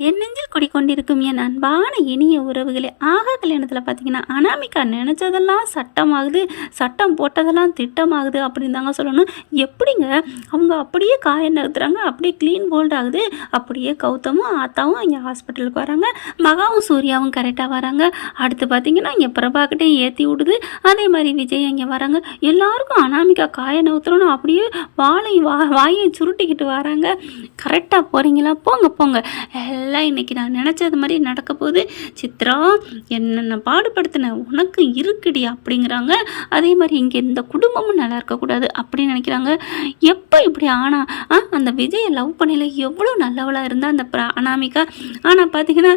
என் நெஞ்சில் குடிக்கொண்டிருக்கும் என் அன்பான இனிய உறவுகளே ஆகா கல்யாணத்தில் பார்த்தீங்கன்னா அனாமிகா நினச்சதெல்லாம் சட்டமாகுது சட்டம் போட்டதெல்லாம் திட்டமாகுது அப்படின்னு தாங்க சொல்லணும். எப்படிங்க? அவங்க அப்படியே காயம் நகர்த்துறாங்க அப்படியே க்ளீன் போல்ட் ஆகுது அப்படியே கௌதமும் ஆத்தாவும் இங்கே ஹாஸ்பிட்டலுக்கு வராங்க மகாவும் சூர்யாவும் கரெக்டாக வராங்க. அடுத்து பார்த்தீங்கன்னா இங்கே பிரபாக்கிட்டையும் ஏற்றி விடுது அதே மாதிரி விஜய் இங்கே வராங்க. எல்லாருக்கும் அனாமிகா காய நகர்த்துறோன்னு அப்படியே வாழை வா வாயை சுருட்டிக்கிட்டு வராங்க. கரெக்டாக போகிறீங்களா போங்க போங்க. எல்லாம் இன்னைக்கு நான் நினச்சது மாதிரி நடக்க போகுது சித்ரா என்னென்ன பாடுபடுத்தின உனக்கு இருக்குடி அப்படிங்கிறாங்க. அதே மாதிரி இங்கே இந்த குடும்பமும் நல்லா இருக்கக்கூடாது அப்படின்னு நினைக்கிறாங்க. எப்போ இப்படி ஆனா? ஆ அந்த விஜயை லவ் பண்ணல எவ்வளோ நல்லவளாக இருந்தா அந்த அனாமிகா? ஆனால் பார்த்தீங்கன்னா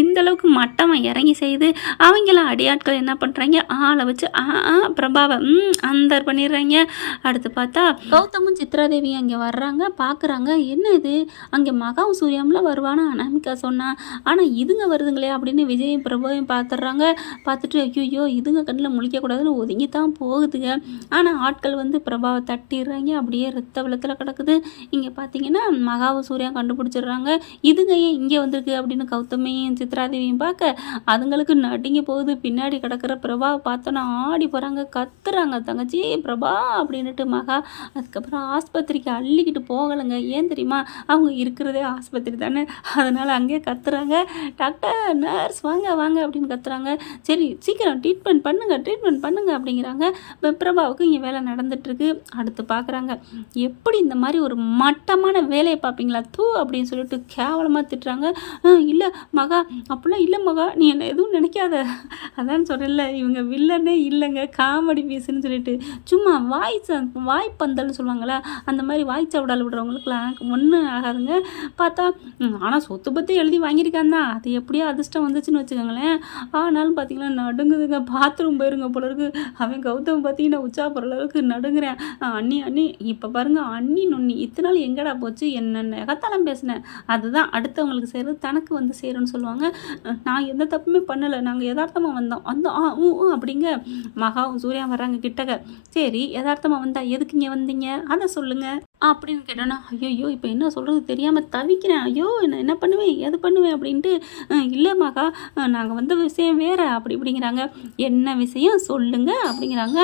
இந்த அளவுக்கு மட்டமாக இறங்கி செய்து அவங்களாம் அடியாட்கள் என்ன பண்ணுறாங்க ஆளை வச்சு ஆ ஆ பிரபாவை ம் அந்தர் பண்ணிடுறாங்க. அடுத்து பார்த்தா கௌதமும் சித்ராதேவியும் அங்கே வர்றாங்க. பார்க்குறாங்க என்ன இது? அங்கே மகாவும் சூர்யாம்லாம் வருவானா? அனாமிகா சொன்னா ஆனால் இதுங்க வருதுங்களே அப்படின்னு விஜயும் பிரபுவையும் பார்த்துட்றாங்க பார்த்துட்டு ஐயோ இதுங்க கண்ணில் முழிக்கக்கூடாதுன்னு ஒதுங்கி தான் போகுதுங்க. ஆனால் ஆட்கள் வந்து பிரபாவை தட்டிடுறாங்க. அப்படியே ரத்த வெள்ளத்தில் கிடக்குது. இங்கே பார்த்தீங்கன்னா மகாவ சூர்யா கண்டுபிடிச்சிடுறாங்க. இதுங்க ஏன் இங்கே வந்திருக்கு? அப்படின்னு கௌதமியும் சித்ராதேவியும் பார்க்க அதுங்களுக்கு நடுங்கி போகுது. பின்னாடி கிடக்கிற பிரபாவை பார்த்தோன்னா ஆடி போகிறாங்க கத்துறாங்க தங்கச்சி பிரபா அப்படின்னுட்டு மகா அதுக்கப்புறம் ஆஸ்பத்திரிக்கு அள்ளிக்கிட்டு போகலைங்க. ஏன் தெரியுமா? அவங்க இருக்கிறதே ஆஸ்பத்திரி தானே. அதனால் அதனால் அங்கேயே கத்துறாங்க. டாக்டர் நர்ஸ் வாங்க வாங்க அப்படின்னு கத்துறாங்க. சரி சீக்கிரம் ட்ரீட்மெண்ட் பண்ணுங்க ட்ரீட்மெண்ட் பண்ணுங்க அப்படிங்கிறாங்க. பிரபாவுக்கு இங்கே வேலை நடந்துட்டுருக்கு. அடுத்து பார்க்குறாங்க எப்படி இந்த மாதிரி ஒரு மட்டமான வேலையை பார்ப்பீங்களா? தூ அப்படின்னு சொல்லிட்டு கேவலமாக திட்டுறாங்க. இல்லை மகா அப்படிலாம் இல்லை மகா. நீ என்ன எதுவும் நினைக்காத. அதான் சொல்கிறேன்ல இவங்க வில்லனே இல்லைங்க. காமெடி பீஸுன்னு சொல்லிட்டு. சும்மா வாய் வாய் வாய்ப்பந்தல்னு சொல்லுவாங்கள்ல அந்த மாதிரி வாய் சவடால் விடுறவங்களுக்குலாம் ஒன்றும் ஆகாதுங்க. பார்த்தா ஆனால் சொத்து பற்றி எழுதி வாங்கியிருக்கான் தான் அது எப்படியோ அதிர்ஷ்டம் வந்துச்சுன்னு வச்சுக்கோங்களேன். ஆனாலும் பார்த்தீங்கன்னா நடுங்குதுங்க. பாத்ரூம் போயிருங்க போல இருக்கு. அவன் கௌதம் பார்த்தீங்கன்னா உச்சா போகிற அளவுக்கு நடுங்குறேன். அண்ணி அண்ணி இப்போ பாருங்க. அண்ணி நொண்ணி இத்தனை நாள் எங்கடா போச்சு? என்னென்ன எகத்தாலம் பேசினேன். அதுதான் அடுத்தவங்களுக்கு செய்கிறது தனக்கு வந்து சேரும்னு சொல்லுவாங்க. நான் எந்த தப்புமே பண்ணலை. நாங்கள் யதார்த்தமாக வந்தோம். அந்த ஆ ஊ அப்படிங்க மகாவும் சூர்யா வர்றாங்க கிட்டக்க. சரி யதார்த்தமாக வந்தா எதுக்கு இங்கே வந்தீங்க? அதை சொல்லுங்கள் அப்படின்னு கேட்டோன்னா ஐயோ இப்போ என்ன சொல்கிறது தெரியாமல் தவிக்கிறேன். ஐயோ என்ன என்ன பண்ணுவேன்? எது பண்ணுவேன்? அப்படின்ட்டு இல்லை மகா நாங்கள் வந்த விஷயம் வேறு. அப்படி இப்படிங்கிறாங்க. என்ன விஷயம்? சொல்லுங்கள் அப்படிங்கிறாங்க.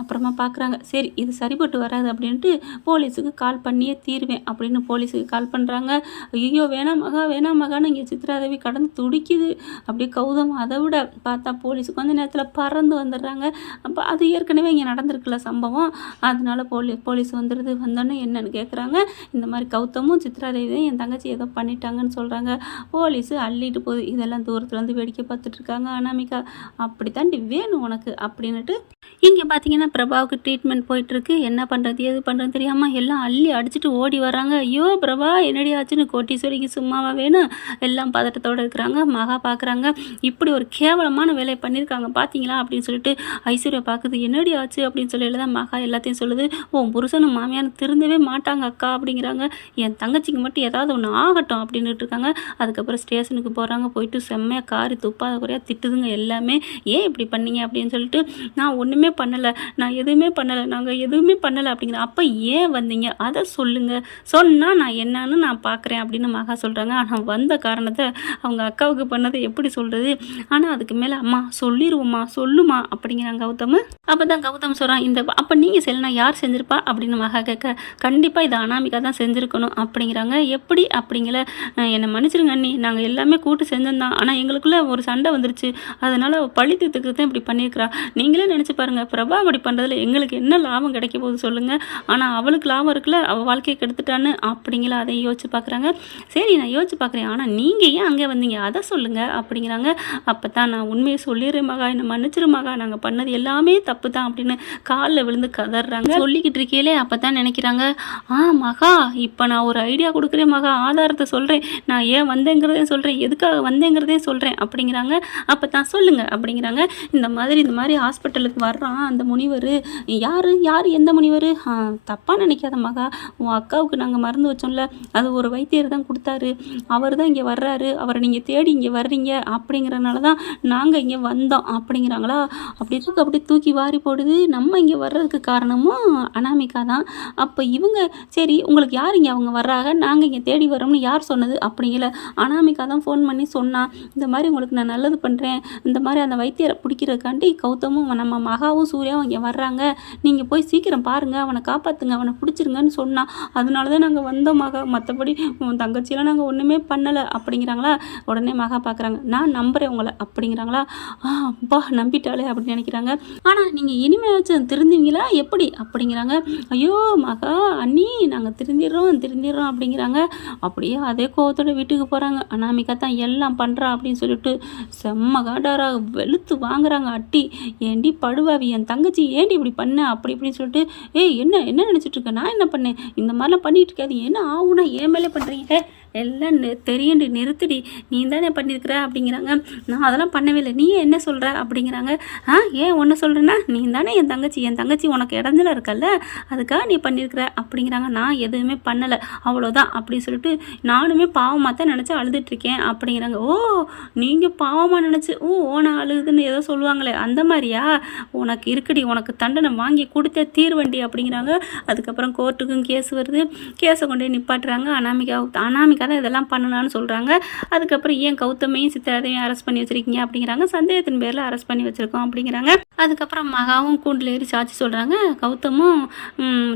அப்புறமா பார்க்குறாங்க சரி இது சரிப்பட்டு வராது. அப்படின்ட்டு போலீஸுக்கு கால் பண்ணியே தீருவேன். அப்படின்னு போலீஸுக்கு கால் பண்ணுறாங்க ஐயோ வேணாம் மகா வேணாம் மகான்னு இங்கே சித்ராதேவி கடந்து துடிக்குது. அப்படியே கௌதம் அதை விட பார்த்தா போலீஸுக்கு கொஞ்ச நேரத்தில் பறந்து வந்துடுறாங்க. அப்போ அது ஏற்கனவே இங்கே நடந்திருக்குல்ல சம்பவம். அதனால போலீ போலீஸ் வந்துடுது வந்தோன்னே என்ன என்னன்னு கேட்குறாங்க இந்த மாதிரி கௌதமும் சித்ராதேவியும் என் தங்கச்சி ஏதோ பண்ணிட்டாங்கன்னு சொல்கிறாங்க போலீஸு அள்ளிட்டு போகுது இதெல்லாம் தூரத்துலேருந்து வேடிக்கை பார்த்துட்டு இருக்காங்க அனாமிகா. அப்படி தாண்டி வேணும் உனக்கு அப்படின்னுட்டு இங்கே பார்த்தீங்கன்னா பிரபாவுக்கு ட்ரீட்மெண்ட் போயிட்டுருக்கு. என்ன பண்ணுறது எது பண்ணுறது தெரியாமல் எல்லாம் அள்ளி அடிச்சுட்டு ஓடி வராங்க ஐயோ பிரபா என்னடி ஆச்சுன்னு கோட்டீஸ்வரிக்கு சும்மாவா வேணும்? எல்லாம் பதட்டத்தோடு இருக்கிறாங்க. மகா பார்க்குறாங்க இப்படி ஒரு கேவலமான வேலையை பண்ணியிருக்காங்க. பார்த்தீங்களா அப்படின்னு சொல்லிட்டு ஐஸ்வர்யா பார்க்குது என்னடி ஆச்சு அப்படின்னு சொல்லி தான் மகா எல்லாத்தையும் சொல்லுது. உன் புருஷனும் மாமியான திருந்தவே மாட்டாங்க அக்கா அப்படிங்கிறாங்க. என் தங்கச்சிக்கு மட்டும் ஏதாவது ஒன்று ஆகட்டும் அப்படின்னுட்டு இருக்காங்க. அதுக்கப்புறம் ஸ்டேஷனுக்கு போகிறாங்க போயிட்டு செம்மையாக காரி துப்பாத குறையாக திட்டுதுங்க எல்லாமே. ஏன் இப்படி பண்ணீங்க? அப்படின்னு சொல்லிட்டு நான் ஒன்றுமே பண்ணலை. நான் எதுவுமே பண்ணலை. நாங்கள் எதுவுமே பண்ணலை. அப்படிங்கிற அப்போ ஏன் வந்தீங்க? அதை சொல்லுங்கள் சொன்னால் நான் என்னன்னு நான் பார்க்குறேன் அப்படின்னு மகா சொல்கிறாங்க ஆனால் வந்த காரணத்தை அவங்க அக்காவுக்கு பண்ணதை எப்படி சொல்கிறது ஆனால் அதுக்கு மேலே அம்மா சொல்லிடுவோம்மா சொல்லுமா. அப்படிங்கிறாங்க கௌதம். அப்போ தான் கௌதம் சொல்கிறான் இந்த அப்போ நீங்கள் செய்யலனா யார் செஞ்சிருப்பா? அப்படின்னு மகா கேட்க கண்டிப்பாக இதை அனாமிகா தான் செஞ்சுருக்கணும் அப்படிங்கிறாங்க. எப்படி அப்படிங்கிற என்னை மன்னிச்சிருங்க அண்ணி. நாங்கள் எல்லாமே கூட்டு செஞ்சிருந்தோம் ஆனால் எங்களுக்குள்ளே ஒரு சண்டை வந்துருச்சு. அதனால் பழி தீர்த்துக்கு தான் இப்படி பண்ணியிருக்கிறா நீங்களே நினச்சி பாருங்கள் பிரபா அப்படி பண்ணுறதுல எங்களுக்கு என்ன லாபம் கிடைக்க போகுது சொல்லுங்கள் ஆனால் அவளுக்கு லாபம் இருக்குல்ல அவள் வாழ்க்கையை கெடுத்துட்டான்னு அப்படிங்கிற அதை யோசிச்சு பார்க்குறாங்க சரி நான் யோசிச்சு பார்க்குறேன் ஆனால் நீங்கள் ஏன் அங்கே வந்தீங்க? அதை சொல்லுங்கள் அப்படிங்கிறாங்க. அப்போ தான் நான் உண்மையை சொல்லிடுறேன் மகா. என்னை மன்னிச்சிரு மகா. நாங்கள் பண்ணது எல்லாமே தப்பு தான் அப்படின்னு காலில் விழுந்து கதறாங்க. சொல்லிக்கிட்டு இருக்கீங்களே அப்போ தான் நினைக்கிறாங்க. ஆ மகா இப்போ நான் ஒரு ஐடியா கொடுக்குறேன் மகா. ஆதாரத்தை சொல்கிறேன் நான் ஏன் வந்தேங்கிறதையும் சொல்கிறேன் எதுக்காக வந்தேங்கிறதையும் சொல்கிறேன் அப்படிங்கிறாங்க. அப்போ தான் சொல்லுங்கள் அப்படிங்கிறாங்க. இந்த மாதிரி இந்த மாதிரி ஹாஸ்பிட்டலுக்கு வர்றான் அந்த முனிவர். யார்? யார்? எந்த முனிவர்? தப்பாக நினைக்காத மகா. உன் அக்காவுக்கு நாங்கள் மருந்து வச்சோம்ல. அது ஒரு வைத்தியர் தான் கொடுத்தாரு. அவர் தான் இங்கே வர்றாரு. அவரை நீங்கள் தேடி இங்கே வர்றீங்க. அப்படிங்கிறனால தான் நாங்கள் இங்கே வந்தோம். அப்படிங்கிறாங்களா? அப்படி தூக்கி அப்படி தூக்கி வாரி போடுது. நம்ம இங்கே வர்றதுக்கு காரணமும் அனாமிகா தான். அப்போ இவங்க அவங்க சரி உங்களுக்கு யார் இங்கே அவங்க வர்றாங்க? நாங்கள் இங்கே தேடி வரோம்னு யார் சொன்னது? அப்படிங்கல அனாமிகா தான் ஃபோன் பண்ணி சொன்னான் இந்த மாதிரி உங்களுக்கு நான் நல்லது பண்ணுறேன் இந்த மாதிரி அந்த வைத்தியரை பிடிக்கிறதுக்காண்டி கௌதமும் நம்ம மகாவும் சூர்யாவும் இங்கே வர்றாங்க. நீங்கள் போய் சீக்கிரம் பாருங்கள் அவனை காப்பாற்றுங்க அவனை பிடிச்சிருங்கன்னு சொன்னான் அதனால தான் நாங்கள் வந்தோம் மகா. மற்றபடி உன் தங்கச்சியெல்லாம் நாங்கள் ஒன்றுமே பண்ணலை. அப்படிங்கிறாங்களா? உடனே மகா பார்க்குறாங்க நான் நம்புகிறேன் உங்களை. அப்படிங்கிறாங்களா? ஆ அப்பா நம்பிட்டாளே அப்படின்னு நினைக்கிறாங்க. ஆனால் நீங்கள் இனிமேலாச்சும் திருந்தீங்களா எப்படி? அப்படிங்கிறாங்க. ஐயோ மகா அண்ணி நாங்கள் திருந்திடுறோம் திருந்திடுறோம் அப்படிங்கிறாங்க. அப்படியே அதே கோவத்தோட வீட்டுக்கு போகிறாங்க அனாமிகா தான் எல்லாம் பண்ணுறா அப்படின்னு சொல்லிட்டு செம்ம காட்டாராக வெளுத்து வாங்குறாங்க அட்டி. ஏண்டி படுவாவி என் தங்கச்சி ஏண்டி இப்படி பண்ண? அப்படி இப்படின்னு சொல்லிட்டு ஏய் என்ன என்ன நினச்சிட்டுருக்க நான் என்ன பண்ணேன்? இந்த மாதிரிலாம் பண்ணிட்டு இருக்காது. என்ன ஆகுனா ஏன் மேலே பண்ணுறீங்க எல்லாம் தெரியண்டு தெரியும்டி நிறுத்துடி. நீ தானே பண்ணியிருக்கிற அப்படிங்கிறாங்க. நான் அதெல்லாம் பண்ணவே இல்லை. நீ என்ன சொல்கிற அப்படிங்கிறாங்க. ஆ ஏன் ஒன்று சொல்கிறேன்னா நீ தானே என் தங்கச்சி. என் தங்கச்சி உனக்கு இடஞ்சல இருக்கல்ல. அதுக்காக நீ பண்ணியிருக்கிற அப்படிங்கிறாங்க. நான் எதுவுமே பண்ணலை. அவ்வளோதான் அப்படி சொல்லிட்டு நானுமே பாவமாக தான் நினச்சி அழுதுட்ருக்கேன் அப்படிங்கிறாங்க. ஓ நீங்கள் பாவமாக நினச்சி ஓ ஓன அழுகுதுன்னு ஏதோ சொல்லுவாங்களே அந்த மாதிரியா? உனக்கு இருக்குடி. உனக்கு தண்டனை வாங்கி கொடுத்தே தீர்வண்டி அப்படிங்கிறாங்க. அதுக்கப்புறம் கோர்ட்டுக்கும் கேஸ் வருது. கேஸை கொண்டு நிப்பாட்டுறாங்க. அனாமிகா அனாமிகா தானே இதெல்லாம் பண்ணணும்னு சொல்கிறாங்க அதுக்கப்புறம் ஏன் கௌதமையும் சித்திராதையும் அரெஸ்ட் பண்ணி வச்சிருக்கீங்க அப்படிங்கிறாங்க. சந்தேகத்தின் பேரில் அரெஸ்ட் பண்ணி வச்சுருக்கோம் அப்படிங்கிறாங்க. அதுக்கப்புறம் மகாவும் கூண்டில் ஏறி சாட்சி சொல்கிறாங்க கௌதமும்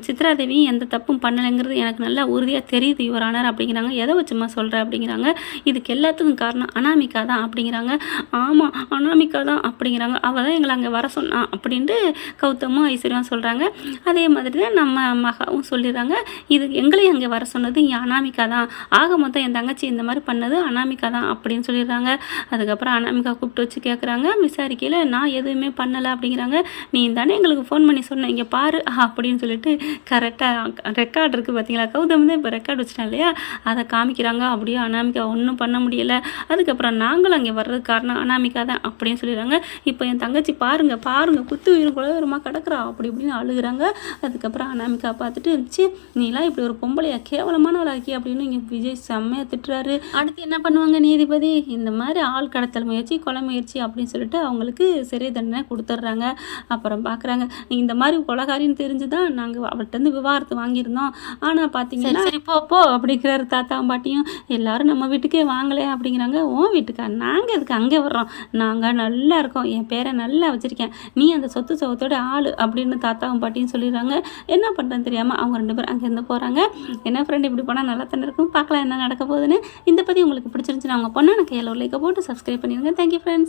சித்ராதேவியும் எந்த தப்பும் பண்ணலைங்கிறது எனக்கு நல்லா உறுதியாக தெரியுது யுவரானர் அப்படிங்கிறாங்க. எதை வச்சுமா சொல்கிற அப்படிங்கிறாங்க. இதுக்கு எல்லாத்துக்கும் காரணம் அனாமிகா தான் அப்படிங்கிறாங்க. ஆமாம் அனாமிகா தான் அப்படிங்கிறாங்க. அவள் தான் எங்களை அங்கே வர சொன்னான் அப்படின்ட்டு கௌதமும் ஐஸ்வர்யம் சொல்கிறாங்க அதே மாதிரி தான் நம்ம மகாவும் சொல்லிடுறாங்க. இது எங்களையும் அங்கே வர சொன்னது என் அனாமிகா தான். ஆக மொத்தம் என் தங்கச்சி இந்த மாதிரி பண்ணது அனாமிகா தான் அப்படின்னு சொல்லிடுறாங்க. அதுக்கப்புறம் அனாமிகா கூப்பிட்டு வச்சு கேட்குறாங்க விசாரிக்கையில் நான் எதுவுமே பண்ணலை அப்படிங்கிறாங்க. நீ தானே எங்களுக்கு ஃபோன் பண்ணி சொன்ன. இங்கே பாரு அப்படின்னு சொல்லிட்டு கரெக்டாக ரெக்கார்ட் இருக்குது பார்த்தீங்களா கௌதம் தான் இப்போ ரெக்கார்டு வச்சிட்டேன் இல்லையா? அதை காமிக்கிறாங்க. அப்படியே அனாமிகா ஒன்றும் பண்ண முடியலை. அதுக்கப்புறம் நாங்களும் அங்கே வர்றதுக்கு காரணம் அனாமிகா தான் அப்படின்னு சொல்லிடுறாங்க. இப்போ என் தங்கச்சி பாருங்க பாருங்க குத்து உயிரும் குலவரமாக கிடக்குறா. அப்படி இப்படின்னு அழுகுறாங்க. அதுக்கப்புறம் அனாமிகா பார்த்துட்டு ச்சீ நீலாம் இப்படி ஒரு பொம்பளையா? கேவலமானவளா இருக்கே அப்படின்னு இங்கே விஜய் செம்மையாக திட்டுறாரு. அடுத்து என்ன பண்ணுவாங்க நீதிபதி? இந்த மாதிரி ஆள் கடத்தல் முயற்சி கொலை முயற்சி அப்படின்னு சொல்லிட்டு அவங்களுக்கு சிறை தண்டனை கொடுத்துட்றாங்க. அப்புறம் பார்க்குறாங்க இந்த மாதிரி கொலகாரின்னு தெரிஞ்சு தான் நாங்கள் அவர்கிட்ட விவாகரத்து வாங்கியிருந்தோம். ஆனால் பார்த்தீங்கன்னா சரி போ போ அப்படிங்கிறாரு தாத்தா பாட்டியும். எல்லாரும் நம்ம வீட்டுக்கே வாங்கலை அப்படிங்கிறாங்க. உன் வீட்டுக்கா? நாங்கள் இதுக்கு அங்கே வர்றோம்? நாங்கள் நல்லா இருக்கோம். என் பேரை நல்லா வச்சுருக்கேன். நீ அந்த சொத்து சோகத்தோட ஆள் அப்படின்னு தாத்தாவும் பாட்டியும் சொல்லிடுறாங்க. என்ன பண்ணுறேன்னு தெரியாமல் அவங்க ரெண்டு பேரும் அங்கேருந்து போகிறாங்க என்ன ஃப்ரெண்ட் இப்படி போனால் நல்லா தானே இருக்கும்? பார்க்கலாம் என்ன நடக்க போகுதுன்னு இந்த பற்றி உங்களுக்கு பிடிச்சிருந்துச்சுன்னா அவங்க பொண்ணு எனக்கு எல்லோ லைக்கை போட்டு சப்ஸ்கிரைப் பண்ணிடுங்க. Thank you friends